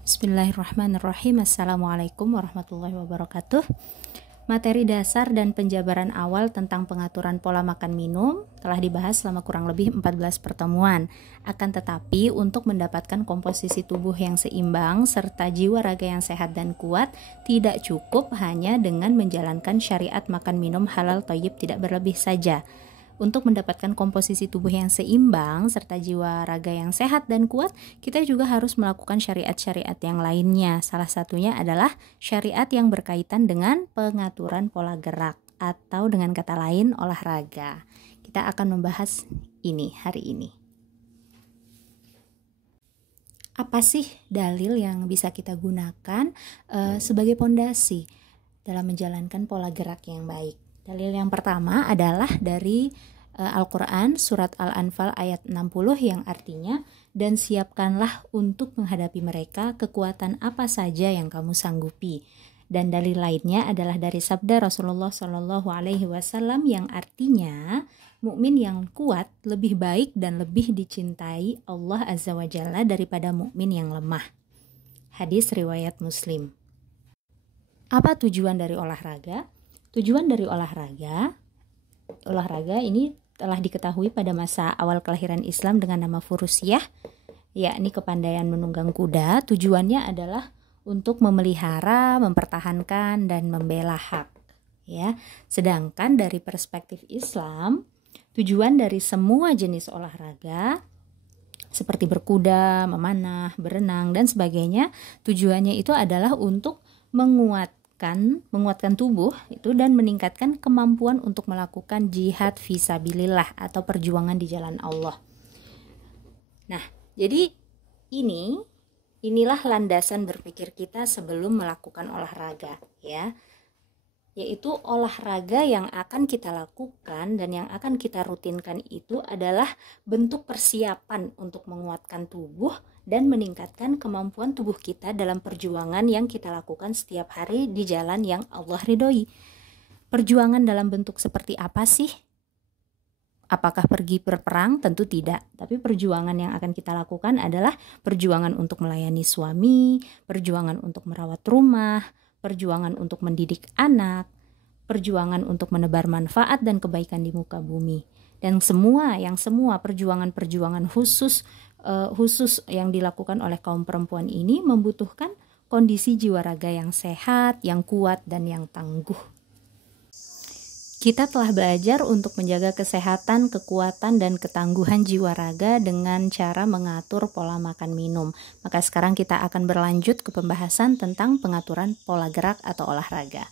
Bismillahirrahmanirrahim. Assalamualaikum warahmatullahi wabarakatuh. Materi dasar dan penjabaran awal tentang pengaturan pola makan minum telah dibahas selama kurang lebih 14 pertemuan. Akan tetapi untuk mendapatkan komposisi tubuh yang seimbang serta jiwa raga yang sehat dan kuat, tidak cukup hanya dengan menjalankan syariat makan minum halal thayyib tidak berlebih saja. Untuk mendapatkan komposisi tubuh yang seimbang serta jiwa raga yang sehat dan kuat, kita juga harus melakukan syariat-syariat yang lainnya. Salah satunya adalah syariat yang berkaitan dengan pengaturan pola gerak atau dengan kata lain olahraga. Kita akan membahas ini hari ini. Apa sih dalil yang bisa kita gunakan sebagai pondasi dalam menjalankan pola gerak yang baik? Dalil yang pertama adalah dari Al-Quran surat Al-Anfal ayat 60 yang artinya, dan siapkanlah untuk menghadapi mereka kekuatan apa saja yang kamu sanggupi. Dan dalil lainnya adalah dari sabda Rasulullah SAW yang artinya, mukmin yang kuat lebih baik dan lebih dicintai Allah Azza wa Jalla daripada mukmin yang lemah. Hadis riwayat Muslim. Apa tujuan dari olahraga? Tujuan dari olahraga ini telah diketahui pada masa awal kelahiran Islam dengan nama Furusiyah, yakni kepandaian menunggang kuda. Tujuannya adalah untuk memelihara, mempertahankan, dan membela hak. Ya, sedangkan dari perspektif Islam, tujuan dari semua jenis olahraga seperti berkuda, memanah, berenang, dan sebagainya, tujuannya itu adalah untuk menguatkan tubuh itu dan meningkatkan kemampuan untuk melakukan jihad fisabilillah atau perjuangan di jalan Allah. Nah, jadi inilah landasan berpikir kita sebelum melakukan olahraga, ya. Yaitu olahraga yang akan kita lakukan dan yang akan kita rutinkan itu adalah bentuk persiapan untuk menguatkan tubuh dan meningkatkan kemampuan tubuh kita dalam perjuangan yang kita lakukan setiap hari di jalan yang Allah ridhoi. Perjuangan dalam bentuk seperti apa sih? Apakah pergi berperang? Tentu tidak. Tapi perjuangan yang akan kita lakukan adalah perjuangan untuk melayani suami, perjuangan untuk merawat rumah, perjuangan untuk mendidik anak, perjuangan untuk menebar manfaat dan kebaikan di muka bumi. Dan semua perjuangan khusus yang dilakukan oleh kaum perempuan ini membutuhkan kondisi jiwa raga yang sehat, yang kuat, dan yang tangguh. Kita telah belajar untuk menjaga kesehatan, kekuatan, dan ketangguhan jiwa raga dengan cara mengatur pola makan minum. Maka sekarang kita akan berlanjut ke pembahasan tentang pengaturan pola gerak atau olahraga.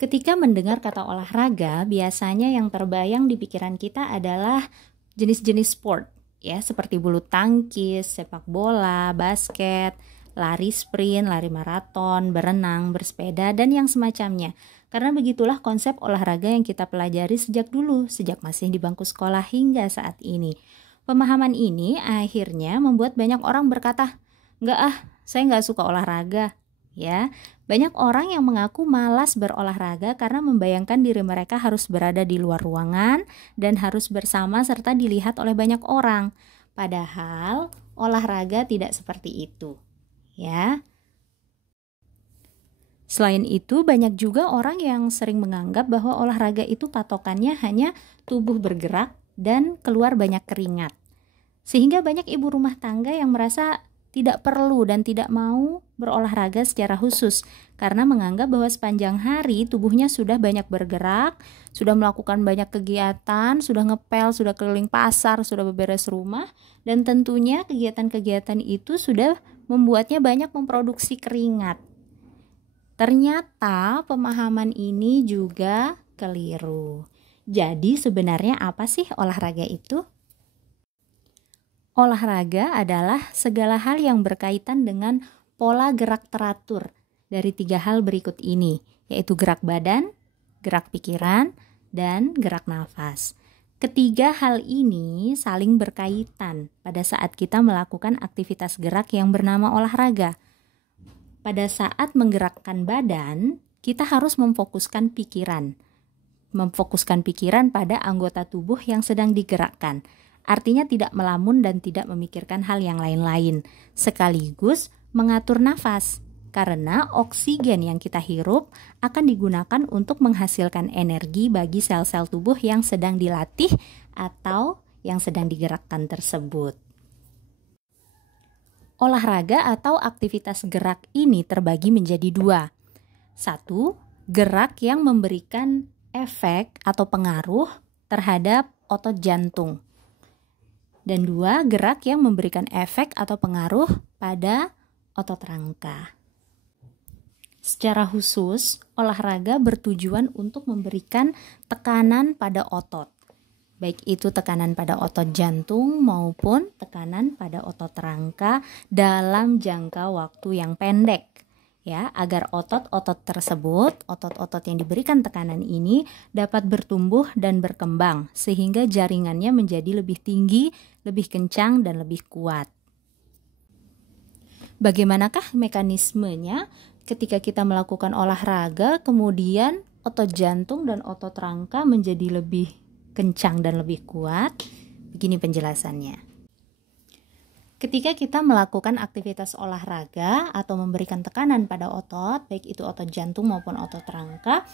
Ketika mendengar kata olahraga, biasanya yang terbayang di pikiran kita adalah jenis-jenis sport, ya, seperti bulu tangkis, sepak bola, basket, lari sprint, lari maraton, berenang, bersepeda, dan yang semacamnya. Karena begitulah konsep olahraga yang kita pelajari sejak dulu, sejak masih di bangku sekolah hingga saat ini. Pemahaman ini akhirnya membuat banyak orang berkata, "Enggak saya enggak suka olahraga." Ya, banyak orang yang mengaku malas berolahraga karena membayangkan diri mereka harus berada di luar ruangan dan harus bersama serta dilihat oleh banyak orang. Padahal olahraga tidak seperti itu. Ya. Selain itu, banyak juga orang yang sering menganggap bahwa olahraga itu patokannya hanya tubuh bergerak dan keluar banyak keringat. Sehingga banyak ibu rumah tangga yang merasa tidak perlu dan tidak mau berolahraga secara khusus karena menganggap bahwa sepanjang hari tubuhnya sudah banyak bergerak, sudah melakukan banyak kegiatan, sudah ngepel, sudah keliling pasar, sudah beberes rumah, dan tentunya kegiatan-kegiatan itu sudah membuatnya banyak memproduksi keringat. Ternyata pemahaman ini juga keliru. Jadi sebenarnya apa sih olahraga itu? Olahraga adalah segala hal yang berkaitan dengan pola gerak teratur dari 3 hal berikut ini, yaitu gerak badan, gerak pikiran, dan gerak nafas. Ketiga hal ini saling berkaitan pada saat kita melakukan aktivitas gerak yang bernama olahraga. Pada saat menggerakkan badan, kita harus memfokuskan pikiran pada anggota tubuh yang sedang digerakkan. artinya tidak melamun dan tidak memikirkan hal yang lain-lain, sekaligus mengatur nafas, karena oksigen yang kita hirup akan digunakan untuk menghasilkan energi bagi sel-sel tubuh yang sedang dilatih atau yang sedang digerakkan tersebut. Olahraga atau aktivitas gerak ini terbagi menjadi dua. Satu, gerak yang memberikan efek atau pengaruh terhadap otot jantung. Dan dua, gerak yang memberikan efek atau pengaruh pada otot rangka. Secara khusus, olahraga bertujuan untuk memberikan tekanan pada otot. Baik itu tekanan pada otot jantung maupun tekanan pada otot rangka dalam jangka waktu yang pendek. Ya, agar otot-otot tersebut, otot-otot yang diberikan tekanan ini dapat bertumbuh dan berkembang sehingga jaringannya menjadi lebih tinggi, lebih kencang dan lebih kuat. Bagaimanakah mekanismenya ketika kita melakukan olahraga, kemudian otot jantung dan otot rangka menjadi lebih kencang dan lebih kuat? Begini penjelasannya. Ketika kita melakukan aktivitas olahraga atau memberikan tekanan pada otot, baik itu otot jantung maupun otot rangka,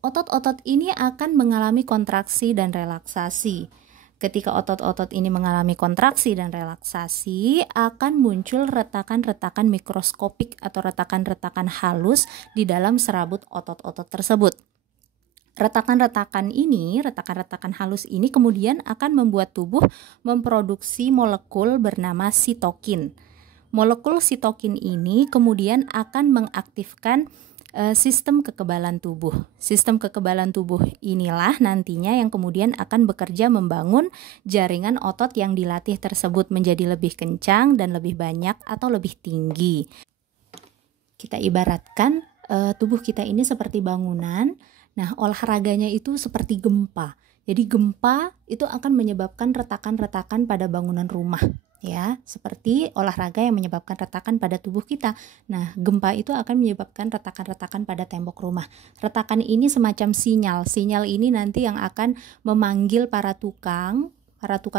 otot-otot ini akan mengalami kontraksi dan relaksasi. Ketika otot-otot ini mengalami kontraksi dan relaksasi, akan muncul retakan-retakan mikroskopik atau retakan-retakan halus di dalam serabut otot-otot tersebut. Retakan-retakan halus ini kemudian akan membuat tubuh memproduksi molekul bernama sitokin. Molekul sitokin ini kemudian akan mengaktifkan sistem kekebalan tubuh. Sistem kekebalan tubuh inilah nantinya yang kemudian akan bekerja membangun jaringan otot yang dilatih tersebut menjadi lebih kencang dan lebih banyak atau lebih tinggi. Kita ibaratkan tubuh kita ini seperti bangunan. Nah, olahraganya itu seperti gempa. Jadi gempa itu akan menyebabkan retakan-retakan pada bangunan rumah, ya, seperti olahraga yang menyebabkan retakan pada tubuh kita. Nah, gempa itu akan menyebabkan retakan-retakan pada tembok rumah. Retakan ini semacam sinyal. Sinyal ini nanti yang akan memanggil para tukang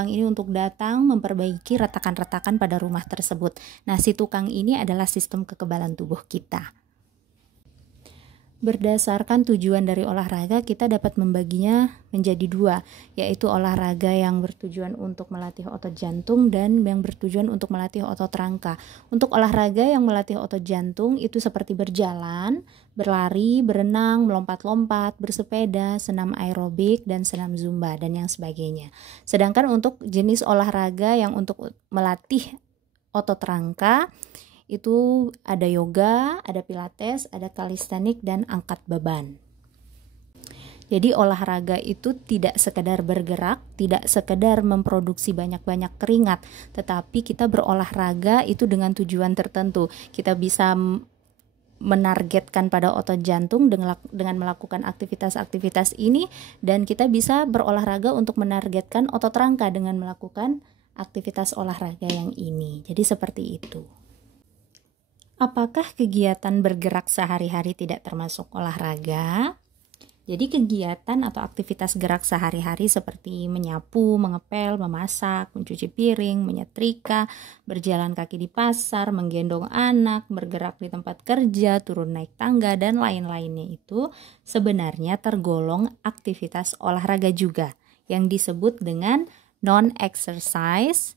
ini untuk datang memperbaiki retakan-retakan pada rumah tersebut. Nah, si tukang ini adalah sistem kekebalan tubuh kita. Berdasarkan tujuan dari olahraga, kita dapat membaginya menjadi dua, yaitu olahraga yang bertujuan untuk melatih otot jantung dan yang bertujuan untuk melatih otot rangka. Untuk olahraga yang melatih otot jantung itu seperti berjalan, berlari, berenang, melompat-lompat, bersepeda, senam aerobik, dan senam zumba, dan yang sebagainya. Sedangkan untuk jenis olahraga yang untuk melatih otot rangka, itu ada yoga, ada pilates, ada kalistenik, dan angkat beban. Jadi olahraga itu tidak sekedar bergerak, tidak sekedar memproduksi banyak-banyak keringat, tetapi kita berolahraga itu dengan tujuan tertentu. Kita bisa menargetkan pada otot jantung dengan melakukan aktivitas-aktivitas ini, dan kita bisa berolahraga untuk menargetkan otot rangka dengan melakukan aktivitas olahraga yang ini. Jadi seperti itu. Apakah kegiatan bergerak sehari-hari tidak termasuk olahraga? Jadi kegiatan atau aktivitas gerak sehari-hari seperti menyapu, mengepel, memasak, mencuci piring, menyetrika, berjalan kaki di pasar, menggendong anak, bergerak di tempat kerja, turun naik tangga, dan lain-lainnya itu sebenarnya tergolong aktivitas olahraga juga yang disebut dengan non-exercise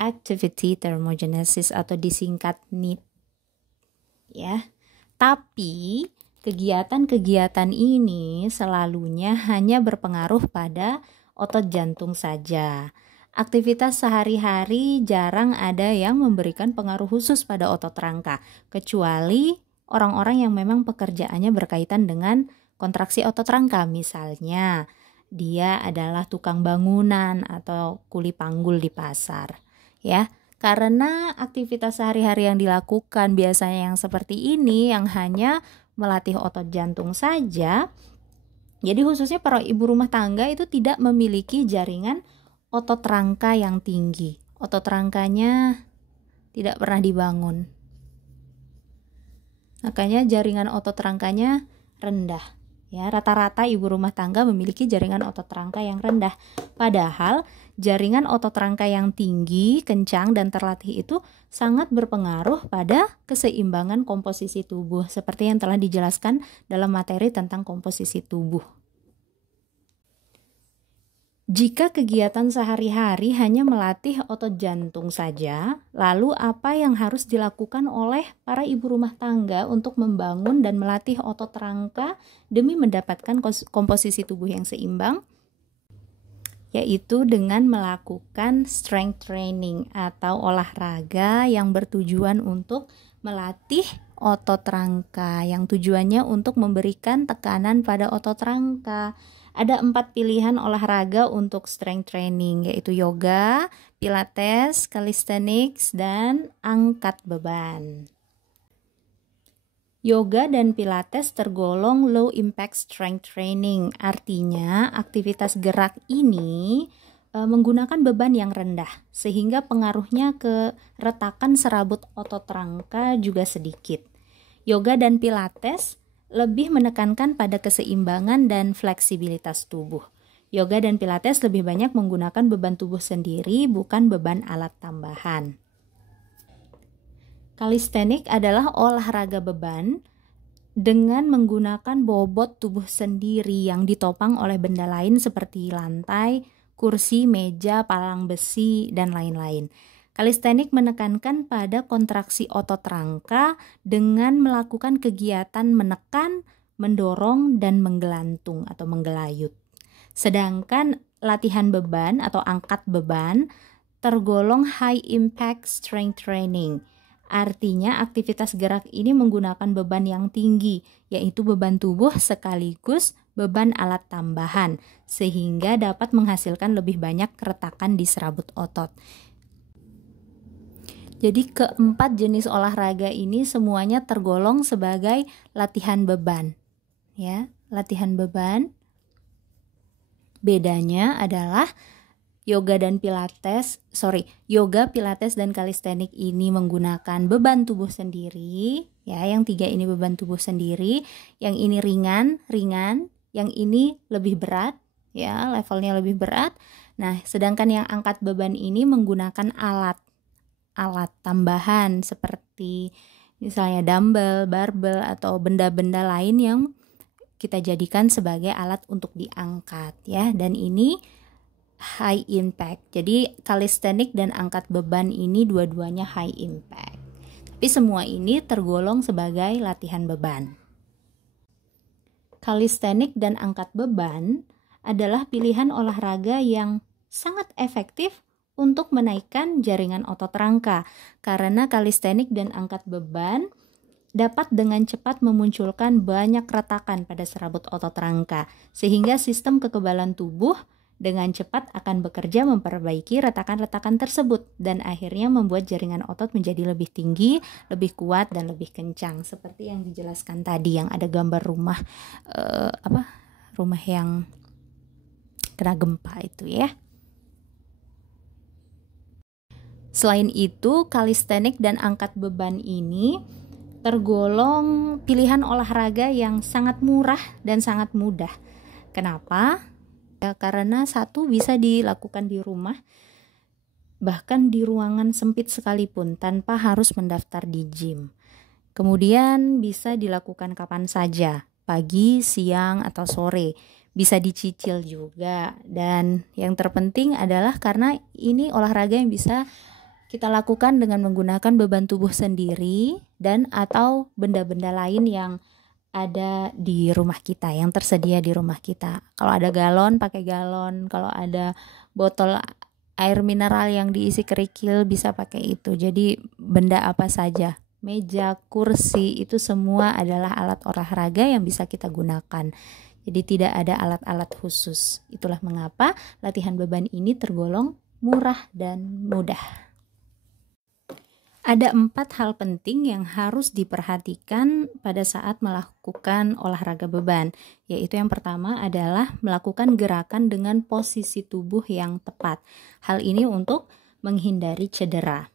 activity thermogenesis atau disingkat NEAT, ya. Tapi kegiatan-kegiatan ini selalunya hanya berpengaruh pada otot jantung saja. Aktivitas sehari-hari jarang ada yang memberikan pengaruh khusus pada otot rangka, kecuali orang-orang yang memang pekerjaannya berkaitan dengan kontraksi otot rangka. Misalnya, dia adalah tukang bangunan atau kuli panggul di pasar. Ya, karena aktivitas sehari-hari yang dilakukan biasanya yang seperti ini, yang hanya melatih otot jantung saja, jadi khususnya para ibu rumah tangga itu tidak memiliki jaringan otot rangka yang tinggi. Otot rangkanya tidak pernah dibangun. Makanya jaringan otot rangkanya rendah, Ya, rata-rata ibu rumah tangga memiliki jaringan otot rangka yang rendah. Padahal jaringan otot rangka yang tinggi, kencang, dan terlatih itu sangat berpengaruh pada keseimbangan komposisi tubuh, seperti yang telah dijelaskan dalam materi tentang komposisi tubuh. Jika kegiatan sehari-hari hanya melatih otot jantung saja, lalu apa yang harus dilakukan oleh para ibu rumah tangga untuk membangun dan melatih otot rangka demi mendapatkan komposisi tubuh yang seimbang? Yaitu dengan melakukan strength training atau olahraga yang bertujuan untuk melatih otot rangka, yang tujuannya untuk memberikan tekanan pada otot rangka. Ada 4 pilihan olahraga untuk strength training, yaitu yoga, pilates, calisthenics, dan angkat beban. Yoga dan pilates tergolong low impact strength training, artinya aktivitas gerak ini menggunakan beban yang rendah, sehingga pengaruhnya ke retakan serabut otot rangka juga sedikit. Yoga dan pilates lebih menekankan pada keseimbangan dan fleksibilitas tubuh. Yoga dan pilates lebih banyak menggunakan beban tubuh sendiri, bukan beban alat tambahan. Calisthenics adalah olahraga beban dengan menggunakan bobot tubuh sendiri yang ditopang oleh benda lain seperti lantai, kursi, meja, palang besi, dan lain-lain. Calisthenics menekankan pada kontraksi otot rangka dengan melakukan kegiatan menekan, mendorong, dan menggelantung atau menggelayut. Sedangkan latihan beban atau angkat beban tergolong high impact strength training. Artinya aktivitas gerak ini menggunakan beban yang tinggi, yaitu beban tubuh sekaligus beban alat tambahan, sehingga dapat menghasilkan lebih banyak retakan di serabut otot. Jadi keempat jenis olahraga ini semuanya tergolong sebagai latihan beban. Ya, latihan beban. Bedanya adalah yoga, pilates dan calisthenics ini menggunakan beban tubuh sendiri. Ya, yang 3 ini beban tubuh sendiri, yang ini ringan, yang ini lebih berat, ya, levelnya lebih berat. Nah, sedangkan yang angkat beban ini menggunakan alat tambahan seperti misalnya dumbbell, barbel, atau benda-benda lain yang kita jadikan sebagai alat untuk diangkat, ya. Dan ini high impact. Jadi calisthenics dan angkat beban ini dua-duanya high impact. Tapi semua ini tergolong sebagai latihan beban. Calisthenics dan angkat beban adalah pilihan olahraga yang sangat efektif untuk menaikkan jaringan otot rangka, karena calisthenics dan angkat beban dapat dengan cepat memunculkan banyak retakan pada serabut otot rangka, sehingga sistem kekebalan tubuh dengan cepat akan bekerja memperbaiki retakan-retakan tersebut dan akhirnya membuat jaringan otot menjadi lebih tinggi, lebih kuat, dan lebih kencang, seperti yang dijelaskan tadi, yang ada gambar rumah yang kena gempa itu, ya. Selain itu, calisthenics dan angkat beban ini tergolong pilihan olahraga yang sangat murah dan sangat mudah. Kenapa? Ya, karena satu, bisa dilakukan di rumah, bahkan di ruangan sempit sekalipun, tanpa harus mendaftar di gym. Kemudian bisa dilakukan kapan saja, pagi, siang, atau sore. Bisa dicicil juga. Dan yang terpenting adalah karena ini olahraga yang bisa kita lakukan dengan menggunakan beban tubuh sendiri dan atau benda-benda lain yang ada di rumah kita, yang tersedia di rumah kita. Kalau ada galon, pakai galon. Kalau ada botol air mineral yang diisi kerikil, bisa pakai itu. Jadi benda apa saja, meja, kursi, itu semua adalah alat olahraga yang bisa kita gunakan. Jadi tidak ada alat-alat khusus. Itulah mengapa latihan beban ini tergolong murah dan mudah. Ada 4 hal penting yang harus diperhatikan pada saat melakukan olahraga beban, yaitu yang pertama adalah melakukan gerakan dengan posisi tubuh yang tepat. Hal ini untuk menghindari cedera.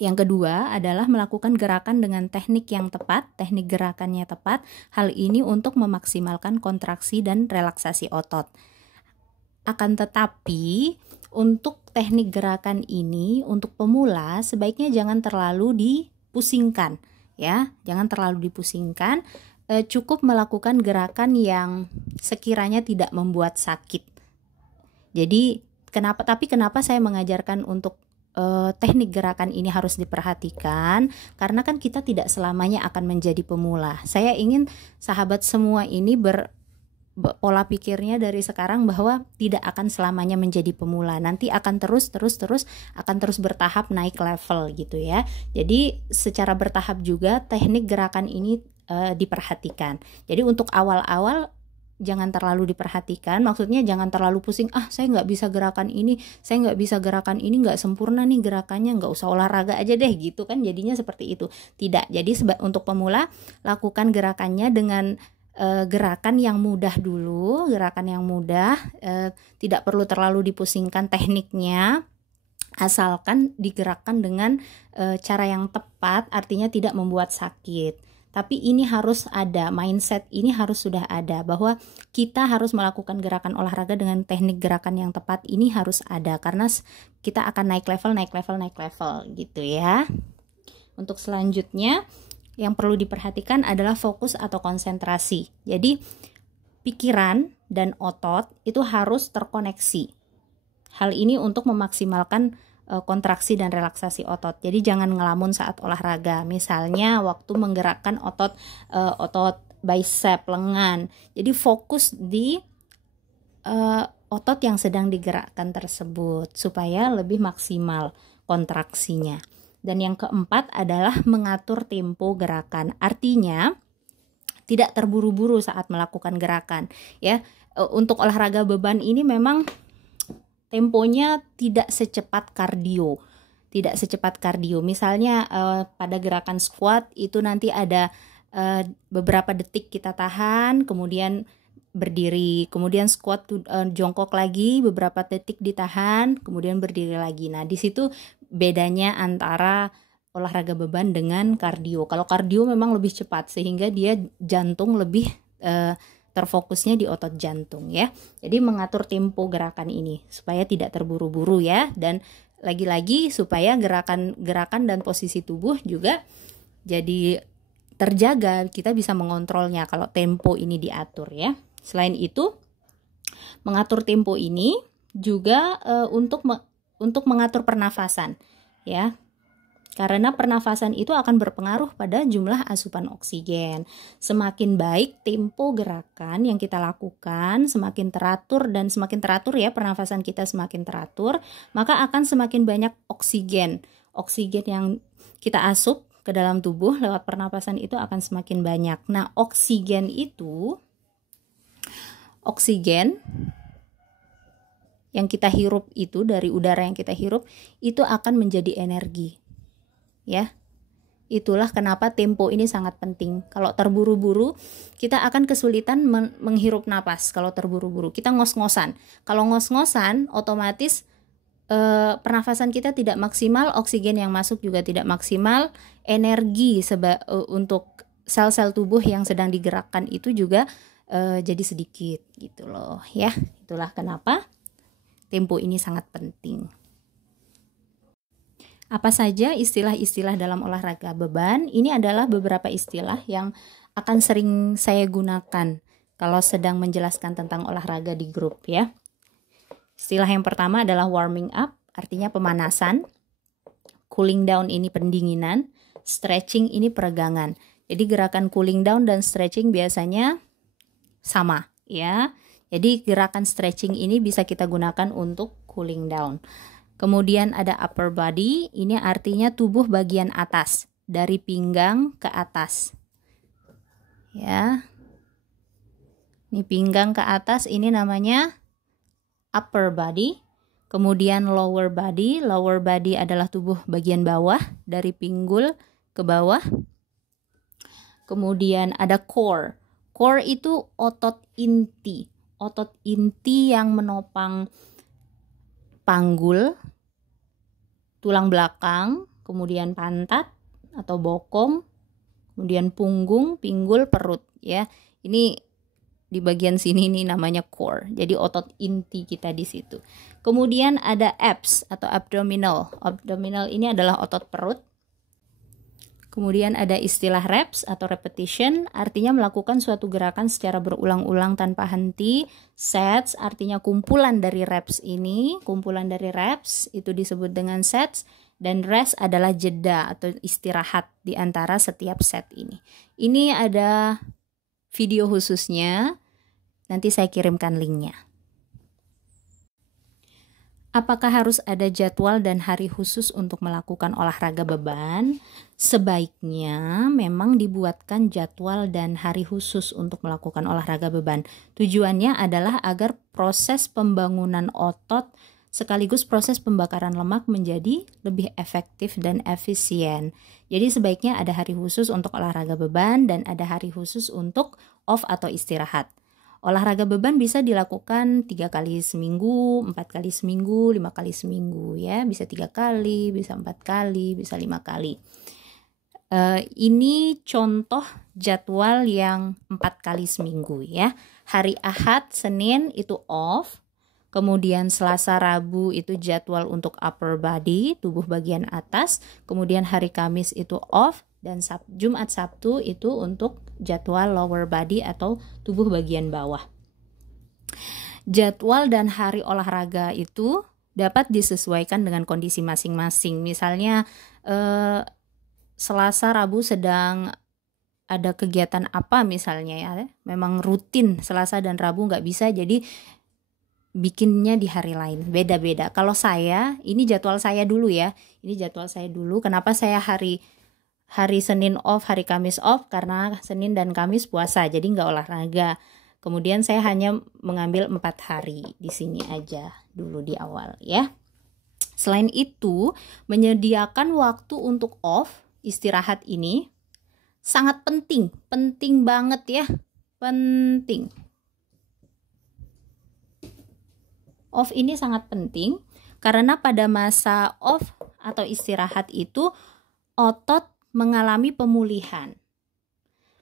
Yang kedua adalah melakukan gerakan dengan teknik yang tepat, teknik gerakannya tepat. Hal ini untuk memaksimalkan kontraksi dan relaksasi otot. Akan tetapi, untuk teknik gerakan ini untuk pemula sebaiknya jangan terlalu dipusingkan, ya. Jangan terlalu dipusingkan. Cukup melakukan gerakan yang sekiranya tidak membuat sakit. Jadi, kenapa saya mengajarkan untuk teknik gerakan ini harus diperhatikan, karena kan kita tidak selamanya akan menjadi pemula. Saya ingin sahabat semua ini pola pikirnya dari sekarang bahwa tidak akan selamanya menjadi pemula, nanti akan terus akan terus bertahap naik level gitu ya. Jadi secara bertahap juga teknik gerakan ini diperhatikan. Jadi untuk awal-awal jangan terlalu diperhatikan, maksudnya jangan terlalu pusing, saya nggak bisa gerakan ini, nggak sempurna nih gerakannya, nggak usah olahraga aja deh gitu kan, jadinya seperti itu. Tidak, jadi untuk pemula lakukan gerakannya dengan gerakan yang mudah dulu, tidak perlu terlalu dipusingkan tekniknya, asalkan digerakkan dengan cara yang tepat, artinya tidak membuat sakit. Tapi ini harus ada, mindset ini harus sudah ada, bahwa kita harus melakukan gerakan olahraga dengan teknik gerakan yang tepat, ini harus ada, karena kita akan naik level gitu ya. Untuk selanjutnya yang perlu diperhatikan adalah fokus atau konsentrasi. Jadi pikiran dan otot itu harus terkoneksi. Hal ini untuk memaksimalkan kontraksi dan relaksasi otot. Jadi jangan ngelamun saat olahraga. Misalnya waktu menggerakkan otot bicep, lengan. Jadi fokus di otot yang sedang digerakkan tersebut supaya lebih maksimal kontraksinya. Dan yang keempat adalah mengatur tempo gerakan. Artinya tidak terburu-buru saat melakukan gerakan, ya. Untuk olahraga beban ini memang temponya tidak secepat kardio. Misalnya pada gerakan squat itu nanti ada beberapa detik kita tahan, kemudian berdiri, kemudian squat jongkok lagi, beberapa detik ditahan, kemudian berdiri lagi. Nah, di situ bedanya antara olahraga beban dengan kardio. Kalau kardio memang lebih cepat sehingga dia jantung lebih terfokusnya di otot jantung ya. Jadi mengatur tempo gerakan ini supaya tidak terburu-buru ya, dan lagi-lagi supaya gerakan dan posisi tubuh juga jadi terjaga, kita bisa mengontrolnya kalau tempo ini diatur ya. Selain itu, mengatur tempo ini juga untuk mengatur pernafasan ya. Karena pernafasan itu akan berpengaruh pada jumlah asupan oksigen. Semakin baik tempo gerakan yang kita lakukan, semakin teratur ya, pernafasan kita semakin teratur, maka akan semakin banyak oksigen. Oksigen yang kita asup ke dalam tubuh lewat pernapasan itu akan semakin banyak. Nah, oksigen yang kita hirup itu, dari udara yang kita hirup, itu akan menjadi energi. Ya, itulah kenapa tempo ini sangat penting. Kalau terburu-buru, kita akan kesulitan menghirup napas. Kalau terburu-buru, kita ngos-ngosan. Kalau ngos-ngosan, otomatis pernafasan kita tidak maksimal, oksigen yang masuk juga tidak maksimal, energi untuk sel-sel tubuh yang sedang digerakkan itu juga jadi sedikit gitu loh ya. Itulah kenapa tempo ini sangat penting. Apa saja istilah-istilah dalam olahraga beban? Ini adalah beberapa istilah yang akan sering saya gunakan kalau sedang menjelaskan tentang olahraga di grup ya. Istilah yang pertama adalah warming up, artinya pemanasan. Cooling down ini pendinginan. Stretching ini peregangan. Jadi gerakan cooling down dan stretching biasanya sama ya. Jadi gerakan stretching ini bisa kita gunakan untuk cooling down. Kemudian ada upper body, ini artinya tubuh bagian atas, dari pinggang ke atas. Ya. Ini pinggang ke atas, ini namanya upper body. Kemudian lower body adalah tubuh bagian bawah, dari pinggul ke bawah. Kemudian ada core. Core itu otot inti yang menopang panggul, tulang belakang, kemudian pantat atau bokong, kemudian punggung, pinggul, perut ya. Ini di bagian sini nih namanya core. Jadi otot inti kita di situ. Kemudian ada abs atau abdominal. Abdominal ini adalah otot perut. Kemudian ada istilah reps atau repetition, artinya melakukan suatu gerakan secara berulang-ulang tanpa henti. Sets artinya kumpulan dari reps ini, kumpulan dari reps itu disebut dengan sets. Dan rest adalah jeda atau istirahat di antara setiap set ini. Ini ada video khususnya, nanti saya kirimkan linknya. Apakah harus ada jadwal dan hari khusus untuk melakukan olahraga beban? Sebaiknya memang dibuatkan jadwal dan hari khusus untuk melakukan olahraga beban. Tujuannya adalah agar proses pembangunan otot sekaligus proses pembakaran lemak menjadi lebih efektif dan efisien. Jadi sebaiknya ada hari khusus untuk olahraga beban dan ada hari khusus untuk off atau istirahat. Olahraga beban bisa dilakukan 3 kali seminggu, 4 kali seminggu, 5 kali seminggu ya. Bisa 3 kali, bisa 4 kali, bisa 5 kali. Ini contoh jadwal yang 4 kali seminggu ya. Hari Ahad, Senin itu off. Kemudian Selasa, Rabu itu jadwal untuk upper body, tubuh bagian atas. Kemudian hari Kamis itu off. Dan Jumat, Sabtu itu untuk jadwal lower body atau tubuh bagian bawah. Jadwal dan hari olahraga itu dapat disesuaikan dengan kondisi masing-masing. Misalnya Selasa, Rabu sedang ada kegiatan apa misalnya ya, memang rutin Selasa dan Rabu nggak bisa, jadi bikinnya di hari lain, beda-beda. Kalau saya, ini jadwal saya dulu ya, ini jadwal saya dulu. Kenapa saya hari Senin off, hari Kamis off? Karena Senin dan Kamis puasa, jadi nggak olahraga. Kemudian saya hanya mengambil 4 hari di sini aja dulu di awal ya. Selain itu, menyediakan waktu untuk off, istirahat ini sangat penting, penting banget ya, penting. Off ini sangat penting karena pada masa off atau istirahat itu otot mengalami pemulihan.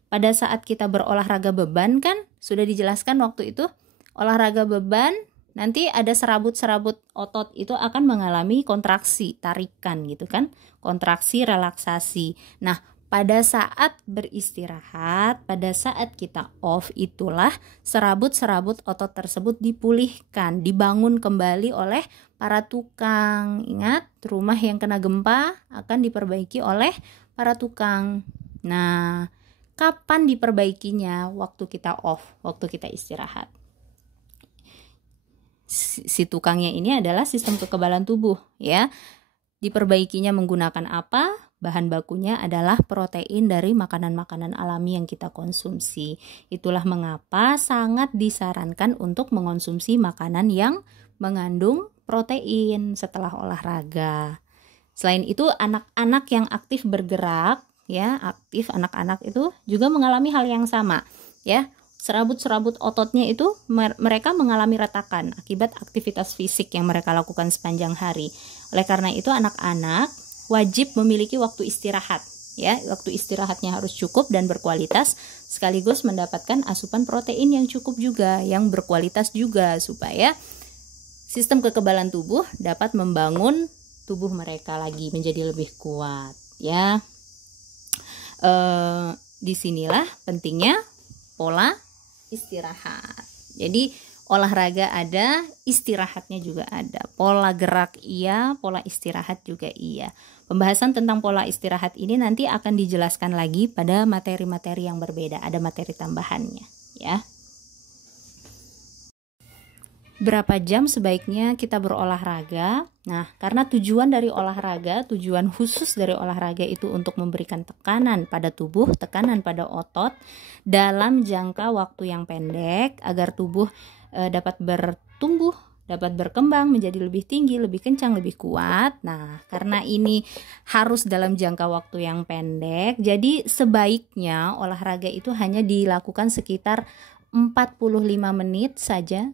Pada saat kita berolahraga beban kan sudah dijelaskan waktu itu, olahraga beban nanti ada serabut-serabut otot itu akan mengalami kontraksi, tarikan gitu kan, kontraksi, relaksasi. Nah, pada saat beristirahat, pada saat kita off itulah serabut-serabut otot tersebut dipulihkan, dibangun kembali oleh para tukang. Ingat, rumah yang kena gempa akan diperbaiki oleh para tukang. Nah, kapan diperbaikinya? Waktu kita off, waktu kita istirahat. Si tukangnya ini adalah sistem kekebalan tubuh ya. Diperbaikinya menggunakan apa? Bahan bakunya adalah protein dari makanan-makanan alami yang kita konsumsi. Itulah mengapa sangat disarankan untuk mengonsumsi makanan yang mengandung protein setelah olahraga. Selain itu, anak-anak yang aktif bergerak ya, aktif anak-anak itu juga mengalami hal yang sama ya. Serabut-serabut ototnya itu mereka mengalami retakan akibat aktivitas fisik yang mereka lakukan sepanjang hari. Oleh karena itu, anak-anak wajib memiliki waktu istirahat ya. Waktu istirahatnya harus cukup dan berkualitas, sekaligus mendapatkan asupan protein yang cukup juga, yang berkualitas juga, supaya sistem kekebalan tubuh dapat membangun tubuh mereka lagi menjadi lebih kuat ya. Disinilah pentingnya pola istirahat. Jadi olahraga ada, istirahatnya juga ada. Pola gerak iya, pola istirahat juga iya. Pembahasan tentang pola istirahat ini nanti akan dijelaskan lagi pada materi-materi yang berbeda. Ada materi tambahannya ya. Berapa jam sebaiknya kita berolahraga? Nah, karena tujuan dari olahraga, tujuan khusus dari olahraga itu untuk memberikan tekanan pada tubuh, tekanan pada otot dalam jangka waktu yang pendek agar tubuh dapat bertumbuh, dapat berkembang menjadi lebih tinggi, lebih kencang, lebih kuat. Nah, karena ini harus dalam jangka waktu yang pendek, jadi sebaiknya olahraga itu hanya dilakukan sekitar 45 menit saja.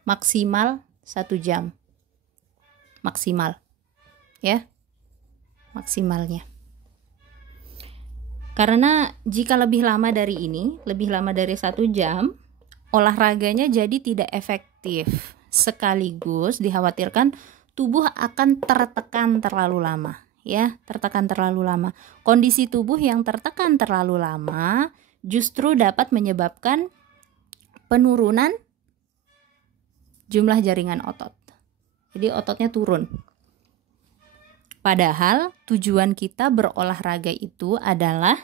Maksimal 1 jam maksimal ya. maksimalnya. Karena jika lebih lama dari ini, lebih lama dari 1 jam, olahraganya jadi tidak efektif. Sekaligus dikhawatirkan tubuh akan tertekan terlalu lama, ya, tertekan terlalu lama. Kondisi tubuh yang tertekan terlalu lama justru dapat menyebabkan penurunan jumlah jaringan otot. Jadi ototnya turun. Padahal tujuan kita berolahraga itu adalah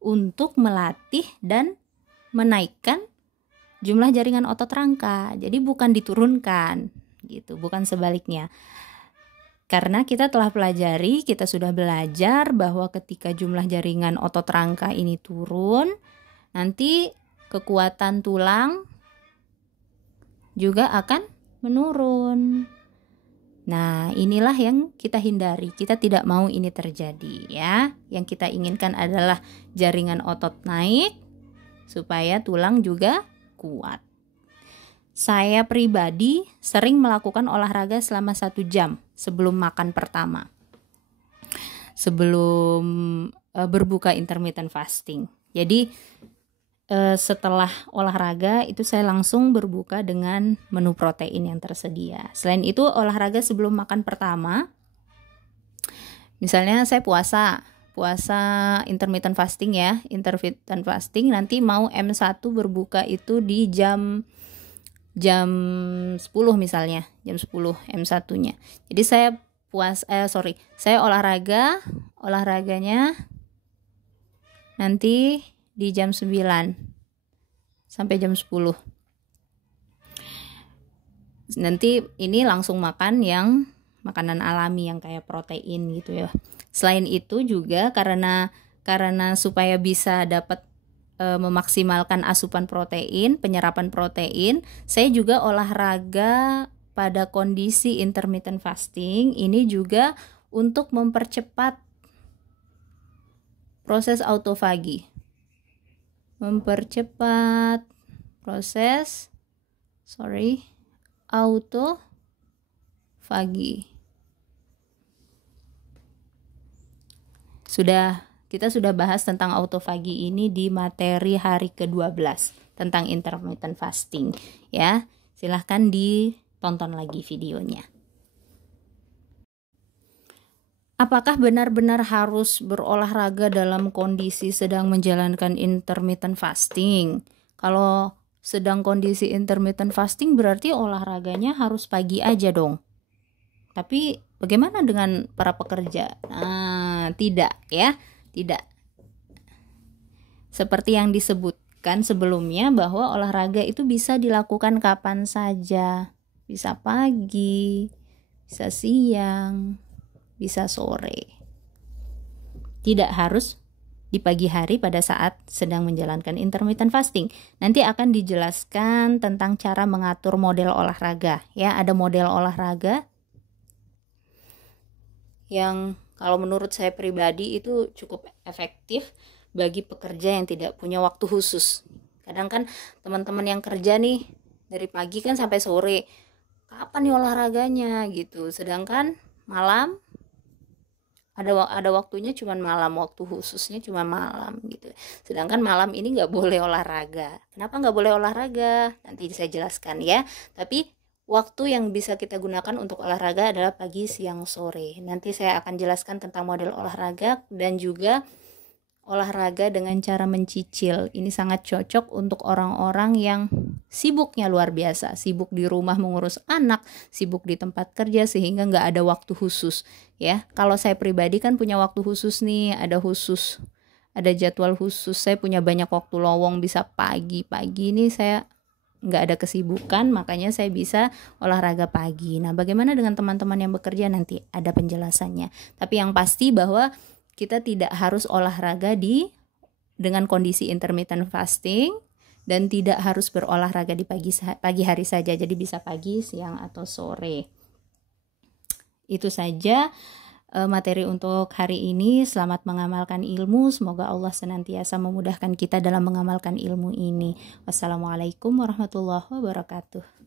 untuk melatih dan menaikkan jumlah jaringan otot rangka. Jadi bukan diturunkan, gitu, bukan sebaliknya. Karena kita telah pelajari, kita sudah belajar bahwa ketika jumlah jaringan otot rangka ini turun, nanti kekuatan tulang juga akan menurun. Nah, inilah yang kita hindari. Kita tidak mau ini terjadi, ya. Yang kita inginkan adalah jaringan otot naik supaya tulang juga kuat. Saya pribadi sering melakukan olahraga selama 1 jam sebelum makan pertama. Sebelum berbuka intermittent fasting. Jadi setelah olahraga itu saya langsung berbuka dengan menu protein yang tersedia. Selain itu olahraga sebelum makan pertama, misalnya saya puasa intermittent fasting, ya, intermittent fasting nanti mau M1 berbuka itu di jam 10 misalnya, jam 10 M1-nya. Jadi saya saya olahraganya nanti di jam 9 sampai jam 10. Nanti ini langsung makan yang makanan alami yang kayak protein gitu, ya. Selain itu juga karena supaya bisa dapat memaksimalkan asupan protein, penyerapan protein, saya juga olahraga pada kondisi intermittent fasting ini juga untuk mempercepat proses autofagi. Mempercepat proses autofagi. Kita sudah bahas tentang autofagi ini di materi hari ke-12 tentang intermittent fasting, ya. Silahkan ditonton lagi videonya. Apakah benar-benar harus berolahraga dalam kondisi sedang menjalankan intermittent fasting? Kalau sedang kondisi intermittent fasting berarti olahraganya harus pagi aja dong. Tapi bagaimana dengan para pekerja? Tidak, ya. Tidak. Seperti yang disebutkan sebelumnya bahwa olahraga itu bisa dilakukan kapan saja. Bisa pagi, bisa siang, bisa sore. Tidak harus di pagi hari pada saat sedang menjalankan intermittent fasting. Nanti akan dijelaskan tentang cara mengatur model olahraga, ya. Ada model olahraga yang kalau menurut saya pribadi itu cukup efektif bagi pekerja yang tidak punya waktu khusus. Kadang kan teman-teman yang kerja nih dari pagi kan sampai sore, kapan nih olahraganya gitu. Sedangkan malam ada waktunya cuma malam, waktu khususnya cuma malam gitu. Sedangkan malam ini nggak boleh olahraga. Kenapa nggak boleh olahraga? Nanti saya jelaskan, ya. Tapi waktu yang bisa kita gunakan untuk olahraga adalah pagi, siang, sore. Nanti saya akan jelaskan tentang model olahraga dan juga olahraga dengan cara mencicil. Ini sangat cocok untuk orang-orang yang sibuknya luar biasa, sibuk di rumah mengurus anak, sibuk di tempat kerja sehingga nggak ada waktu khusus, ya. Kalau saya pribadi kan punya waktu khusus nih, ada jadwal khusus. Saya punya banyak waktu lowong, bisa pagi nih saya nggak ada kesibukan, makanya saya bisa olahraga pagi. Nah, bagaimana dengan teman-teman yang bekerja? Nanti ada penjelasannya. Tapi yang pasti bahwa kita tidak harus olahraga dengan kondisi intermittent fasting dan tidak harus berolahraga di pagi hari saja. Jadi bisa pagi, siang, atau sore. Itu saja materi untuk hari ini. Selamat mengamalkan ilmu. Semoga Allah senantiasa memudahkan kita dalam mengamalkan ilmu ini. Wassalamualaikum warahmatullahi wabarakatuh.